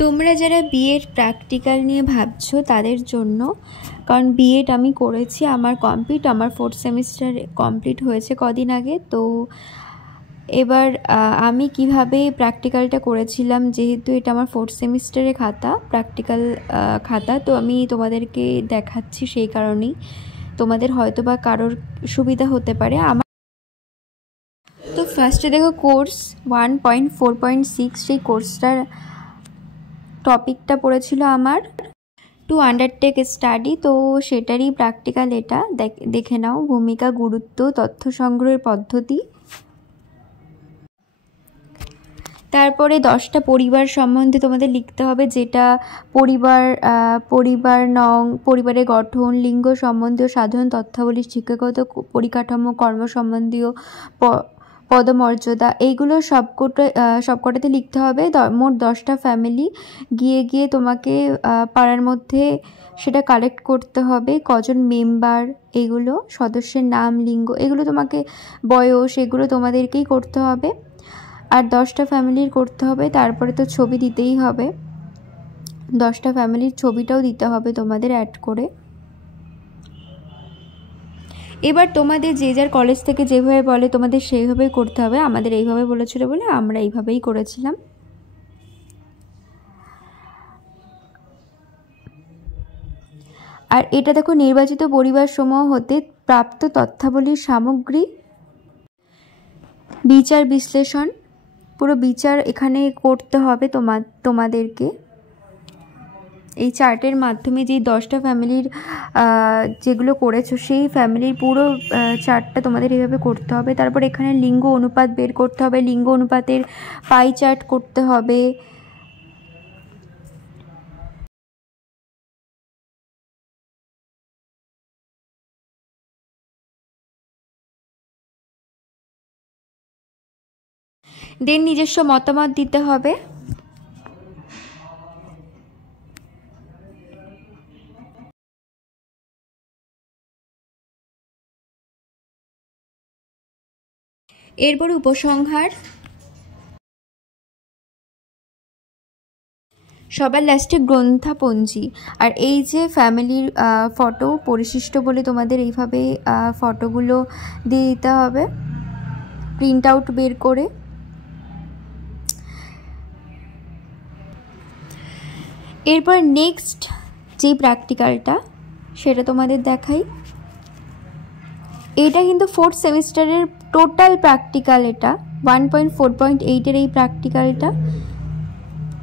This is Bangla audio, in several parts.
তোমরা যারা বিএড প্র্যাকটিক্যাল নিয়ে ভাবছো তাদের জন্য, কারণ বিএড আমি করেছি, আমার 4th সেমিস্টার কমপ্লিট হয়েছে কদিন আগে। তো এবার আমি কিভাবে প্র্যাকটিক্যালটা করেছিলাম, যেহেতু এটা আমার 4th সেমিস্টারের খাতা, প্র্যাকটিক্যাল খাতা, তো আমি তোমাদেরকে দেখাচ্ছি। সেই কারণেই তোমাদের হয়তো বা কারোর সুবিধা হতে পারে। তো ফার্স্টে দেখো কোর্স 1.4.6, সেই কোর্সটার টপিকটা পড়েছিল আমার টু আন্ডারটেক স্টাডি। তো সেটারই প্র্যাকটিক্যাল এটা দেখে নাও। ভূমিকা, গুরুত্ব, তথ্য সংগ্রহের পদ্ধতি। তারপরে 10টা পরিবার সম্বন্ধে তোমাদের লিখতে হবে, যেটা পরিবারের গঠন, লিঙ্গ সম্বন্ধীয় সাধারণ তথ্যাবলী, শিক্ষাগত পরিকাঠামো, কর্ম সম্বন্ধীয় পদমর্যাদা, এইগুলো সবকটাতে লিখতে হবে। মোট 10টা ফ্যামিলি গিয়ে তোমাকে পাড়ার মধ্যে সেটা কালেক্ট করতে হবে, কজন মেম্বার, এগুলো সদস্যের নাম, লিঙ্গ, এগুলো তোমাকে, বয়স, এগুলো তোমাদেরকেই করতে হবে। আর 10টা ফ্যামিলির করতে হবে। তারপরে তো ছবি দিতেই হবে, 10টা ফ্যামিলির ছবিটাও দিতে হবে তোমাদের অ্যাড করে। এবার তোমাদের যে যার কলেজ থেকে যেভাবে বলে তোমাদের সেইভাবেই করতে হবে। আমাদের এইভাবে বলেছিল বলে আমরা এইভাবেই করেছিলাম। আর এটা দেখো, নির্বাচিত পরিবার সমূহ হতে প্রাপ্ত তথ্যাবলীর সামগ্রী, বিচার বিশ্লেষণ, পুরো বিচার এখানে করতে হবে তোমাদেরকে। এই চার্টের মাধ্যমে যে 10টা ফ্যামিলির যেগুলো করেছো, সেই ফ্যামিলির পুরো চার্টটা তোমাদের এইভাবে করতে হবে। তারপর এখানে লিঙ্গ অনুপাত বের করতে হবে, লিঙ্গ অনুপাতের পাই চার্ট করতে হবে। দেন নিজস্ব মতামত দিতে হবে। এরপর উপসংহার, সবার লাস্টে গ্রন্থাপঞ্জি। আর এই যে ফ্যামিলির ফটো পরিশিষ্ট বলে তোমাদের এইভাবে ফটোগুলো দিয়ে দিতে হবে প্রিন্ট আউট বের করে। এরপর নেক্সট যে প্র্যাকটিক্যালটা সেটা তোমাদের দেখাই। এটা কিন্তু 4th সেমিস্টারের টোটাল প্র্যাকটিক্যাল, এটা 1.4.8 এই প্র্যাকটিক্যালটা।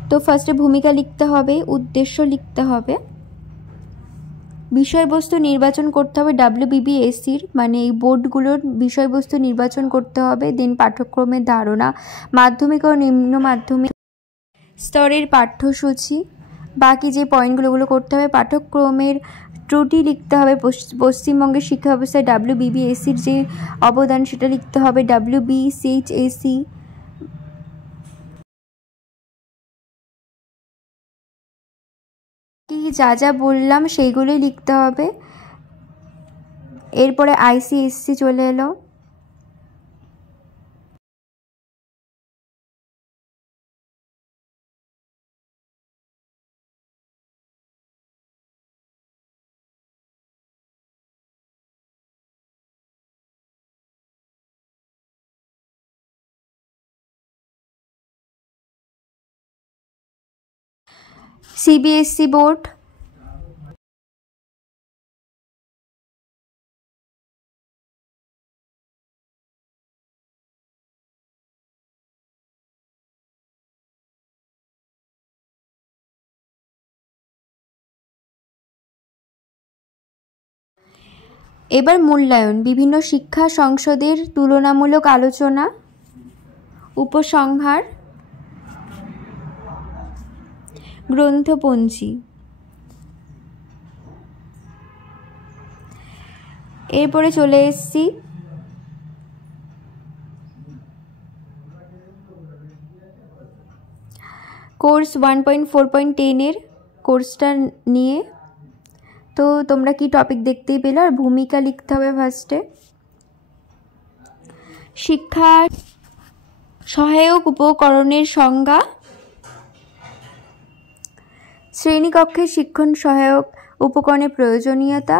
তো ফার্স্টে ভূমিকা লিখতে হবে, উদ্দেশ্য লিখতে হবে, বিষয়বস্তু নির্বাচন করতে হবে WBBSCর, মানে এই বোর্ডগুলোর বিষয়বস্তু নির্বাচন করতে হবে। দেন পাঠ্যক্রমের ধারণা, মাধ্যমিক ও নিম্ন মাধ্যমিক স্তরের পাঠ্যসূচি, বাকি যে পয়েন্টগুলো করতে হবে। পাঠ্যক্রমের ত্রুটি লিখতে হবে, পশ্চিমবঙ্গের শিক্ষা ব্যবস্থায় WBBSCর যে অবদান সেটা লিখতে হবে, WBCHAC কি যা যা বললাম সেইগুলোই লিখতে হবে। এরপরে ICSC চলে এলো। CBSC বোর্ড, এবার মূল্যায়ন, বিভিন্ন শিক্ষা সংসদের তুলনামূলক আলোচনা, উপসংহার, গ্রন্থপঞ্জি। এরপরে চলে এসছি কোর্স 1.4.10 কোর্সটা নিয়ে। তো তোমরা কি টপিক দেখতেই পেলো। আর ভূমিকা লিখতে হবে ফার্স্টে। শিক্ষার সহায়ক উপকরণের সংজ্ঞা, শ্রেণীকক্ষে শিক্ষণ সহায়ক উপকরণের প্রয়োজনীয়তা,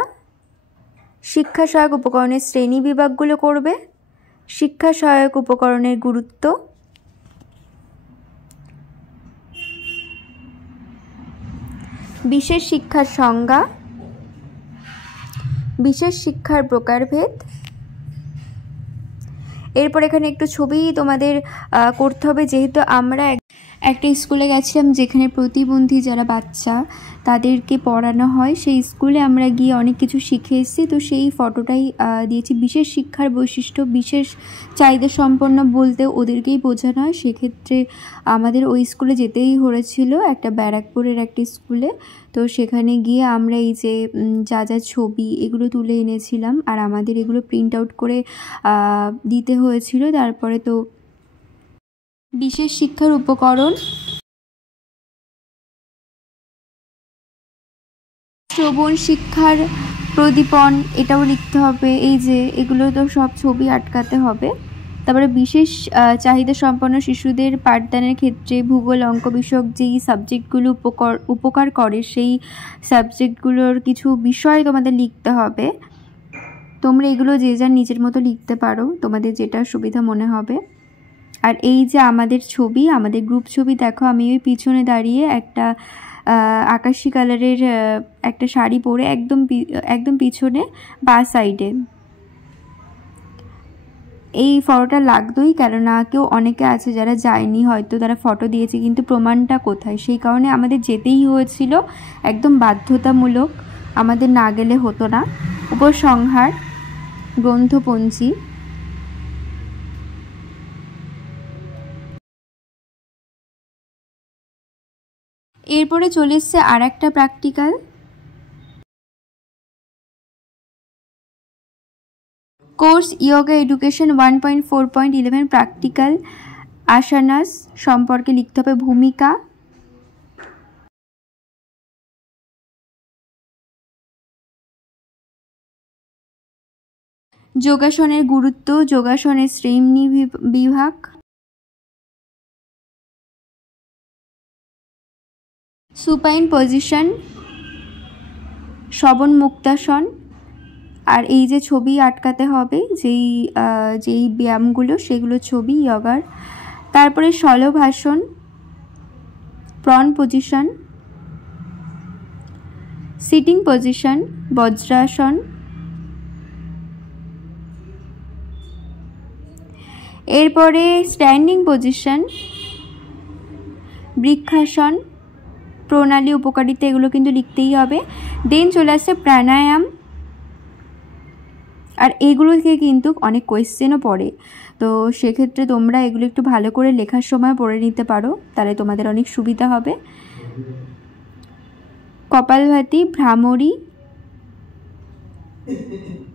শিক্ষা সহায়ক উপকরণের শ্রেণী বিভাগগুলো করবে, শিক্ষা সহায়ক উপকরণের গুরুত্ব, বিশেষ শিক্ষার সংজ্ঞা, বিশেষ শিক্ষার প্রকারভেদ। এরপর এখানে একটু ছবি তোমাদের করতে হবে, যেহেতু আমরা একটা স্কুলে গেছিলাম যেখানে প্রতিবন্ধী যারা বাচ্চা তাদেরকে পড়ানো হয়, সেই স্কুলে আমরা গিয়ে অনেক কিছু শিখে এসেছি। তো সেই ফটোটাই দিয়েছি। বিশেষ শিক্ষার বৈশিষ্ট্য, বিশেষ চাহিদা সম্পন্ন বলতে ওদেরকেই বোঝানো হয়। সেক্ষেত্রে আমাদের ওই স্কুলে যেতেই হয়েছিল, একটা ব্যারাকপুরের একটা স্কুলে। তো সেখানে গিয়ে আমরা এই যে যা যা ছবি এগুলো তুলে এনেছিলাম, আর আমাদের এগুলো প্রিন্ট আউট করে দিতে হয়েছিল। তারপরে তো বিশেষ শিক্ষার উপকরণ, শ্রবণ শিক্ষার প্রদীপন, এটাও লিখতে হবে। এই যে এগুলো তো সব ছবি আটকাতে হবে। তারপরে বিশেষ চাহিদা সম্পন্ন শিশুদের পাঠদানের ক্ষেত্রে ভূগোল অঙ্ক বিষয়ক যেই সাবজেক্টগুলো উপকার করে সেই সাবজেক্টগুলোর কিছু বিষয় তোমাদের লিখতে হবে। তোমরা এগুলো যে যার নিজের মতো লিখতে পারো, তোমাদের যেটা সুবিধা মনে হবে। আর এই যে আমাদের ছবি, আমাদের গ্রুপ ছবি দেখো, আমি ওই পিছনে দাঁড়িয়ে একটা আকাশি কালারের একটা শাড়ি পরে একদম পিছনে বা সাইডে। এই ফটোটা লাগতোই, কেননা কেউ অনেকে আছে যারা যায়নি, হয়তো তারা ফটো দিয়েছে কিন্তু প্রমাণটা কোথায়, সেই কারণে আমাদের যেতেই হয়েছিল, একদম বাধ্যতামূলক, আমাদের না গেলে হতো না। উপসংহার, গ্রন্থপঞ্জি। এরপরে চলে এসছে আর একটা practical, course yoga education 1.4.11 practical asanas সম্পর্কে লিখতে হবে ভূমিকা, যোগাসনের গুরুত্ব, যোগাসনের শ্রেণী বিভাগ, সুপাইন পজিশন, শবন মুক্তাসন। আর এই যে ছবি আটকাতে হবে যেই ব্যায়ামগুলো, সেগুলো ছবি ইয়োগার। তারপরে শলভাসন, প্রন পজিশন, সিটিং পজিশন, বজ্রাসন। এরপরে স্ট্যান্ডিং পজিশন, বৃক্ষাসন, প্রণালী, উপকারিতা, এগুলো কিন্তু লিখতেই হবে। দেন চলে আসছে প্রাণায়াম, আর এগুলো থেকে কিন্তু অনেক কোয়েশ্চেনও পড়ে। তো সেক্ষেত্রে তোমরা এগুলো একটু ভালো করে লেখার সময় পড়ে নিতে পারো, তাহলে তোমাদের অনেক সুবিধা হবে। কপালভাতি, ভ্রামরী,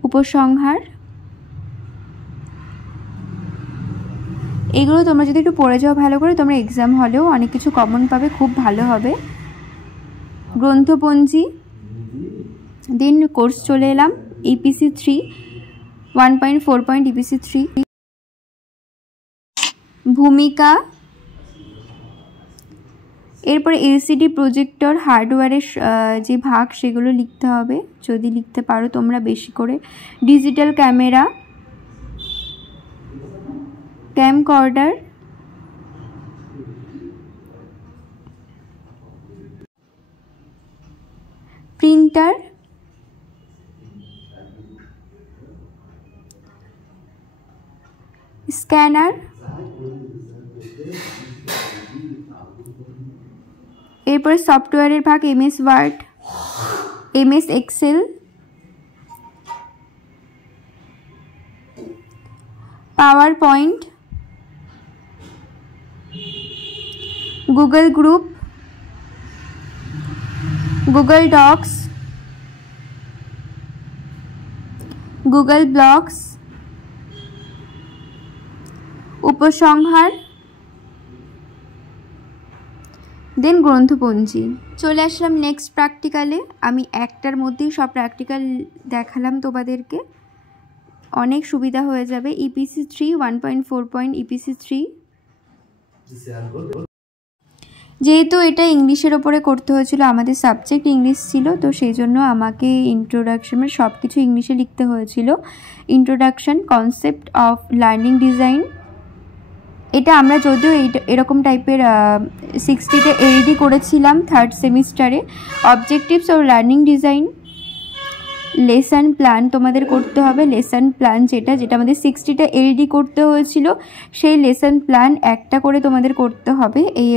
উপসংহার, এগুলো তোমরা যদি একটু পড়ে যাও ভালো করে, তোমরা এক্সাম হলেও অনেক কিছু কমন পাবে, খুব ভালো হবে। গ্রন্থপঞ্জি। দেন কোর্স চলে এলাম EPC 3 1.4. EPC 3 ভূমিকা। এরপরে LCD প্রজেক্টর হার্ডওয়্যারের যে ভাগ সেগুলো লিখতে হবে, যদি লিখতে পারো তোমরা বেশি করে। Digital camera, camcorder, printer, scanner. এরপরে সফটওয়্যারের ভাগ MS Word, MS Excel, PowerPoint, Google group, Google Docs, Google blogs. উপসংহার, দেন গ্রন্থপঞ্জি। চলে আসলাম নেক্সট প্র্যাকটিক্যালে। আমি একটার মধ্যেই সব প্র্যাকটিক্যাল দেখালাম তোমাদেরকে, অনেক সুবিধা হয়ে যাবে। EPC 3 1.4. EPC 3 যেহেতু এটা ইংলিশের ওপরে করতে হয়েছিল, আমাদের সাবজেক্ট ইংলিশ ছিল, তো সেই জন্য আমাকে ইন্ট্রোডাকশন সব কিছু ইংলিশে লিখতে হয়েছিল। Introduction concept of learning design, এটা আমরা যদিও এরকম টাইপের 60টা এলডি করেছিলাম থার্ড সেমিস্টারে। Objectives of learning design, lesson plan তোমাদের করতে হবে। লেসন প্ল্যান যেটা আমাদের 60টা এলডি করতে হয়েছিল, সেই লেসন প্ল্যান একটা করে তোমাদের করতে হবে এই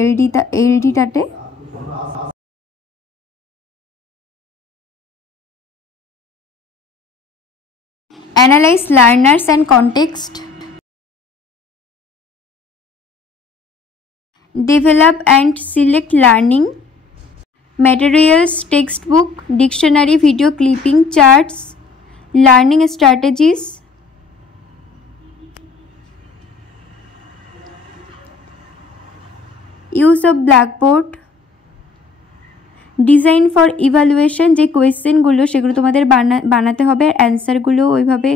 এলডিটাতে। Analyse learners and context, develop and select learning materials, textbook, dictionary, video clipping, charts, learning strategies, use of blackboard, design for evaluation, যে কোয়েশ্চেনগুলো সেগুলো তোমাদের বানাতে হবে, অ্যান্সারগুলো ওইভাবে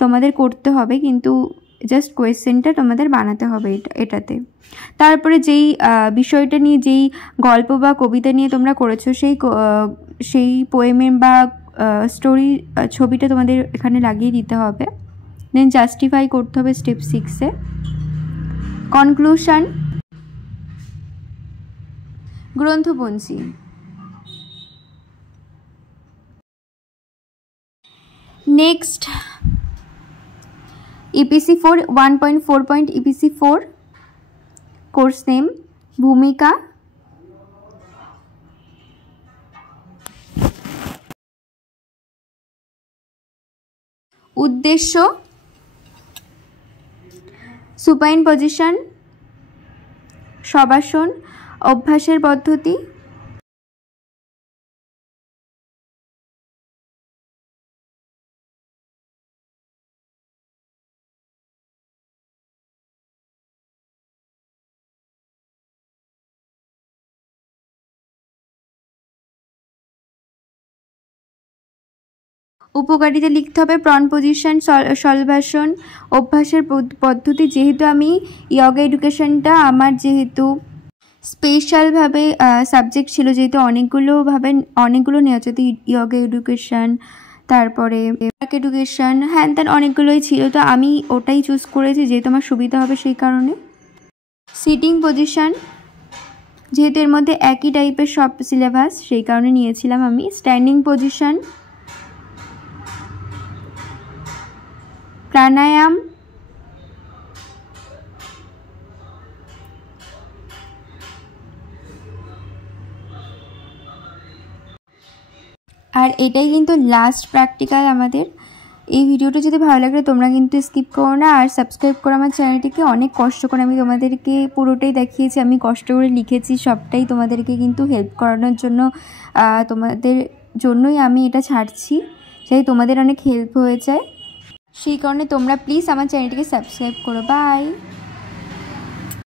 তোমাদের করতে হবে, কিন্তু জাস্ট কোয়েশ্চেনটা তোমাদের বানাতে হবে এটাতে। তারপরে যেই বিষয়টা নিয়ে, যেই গল্প বা কবিতা নিয়ে তোমরা করেছো, সেই পোয়েমের বা স্টোরি ছবিটা তোমাদের এখানে লাগিয়ে দিতে হবে। দেন জাস্টিফাই করতে হবে স্টেপ 6-এ। কনক্লুশন, গ্রন্থপঞ্জি। Next EPC 4 1.4 EPC 4, course name ভূমিকা। উদ্দেশ্য সুপাইন পজিশন, শবাসন, অভ্যাসের পদ্ধতি, উপকারিতা লিখতে হবে, প্রন পজিশন, সলভাসন, অভ্যাসের পদ্ধতি। যেহেতু আমি ইয়োগা এডুকেশনটা আমার যেহেতু স্পেশালভাবে সাবজেক্ট ছিল, যেহেতু অনেকগুলো নেওয়া হচ্ছে, তো ইয়োগা এডুকেশন, তারপরে এডুকেশন, হ্যান ত্যান অনেকগুলোই ছিল, তো আমি ওটাই চুজ করেছি যেহেতু আমার সুবিধা হবে সেই কারণে। সিটিং পজিশন, যেহেতু এর মধ্যে একই টাইপের সব সিলেবাস, সেই কারণে নিয়েছিলাম আমি। স্ট্যান্ডিং পজিশন, প্রাণায়াম, আর এটাই কিন্তু লাস্ট প্র্যাকটিক্যাল আমাদের। এই ভিডিওটা যদি ভালো লাগে তোমরা কিন্তু স্কিপ করো না, আর সাবস্ক্রাইব করো আমার চ্যানেলটিকে। অনেক কষ্ট করে আমি তোমাদেরকে পুরোটাই দেখিয়েছি, আমি কষ্ট করে লিখেছি সবটাই তোমাদেরকে কিন্তু হেল্প করানোর জন্য, তোমাদের জন্যই আমি এটা ছাড়ছি, যাতে তোমাদের অনেক হেল্প হয়ে যায়। সেই কারণে তোমরা প্লিজ আমার চ্যানেলটিকে সাবস্ক্রাইব করো। বাই।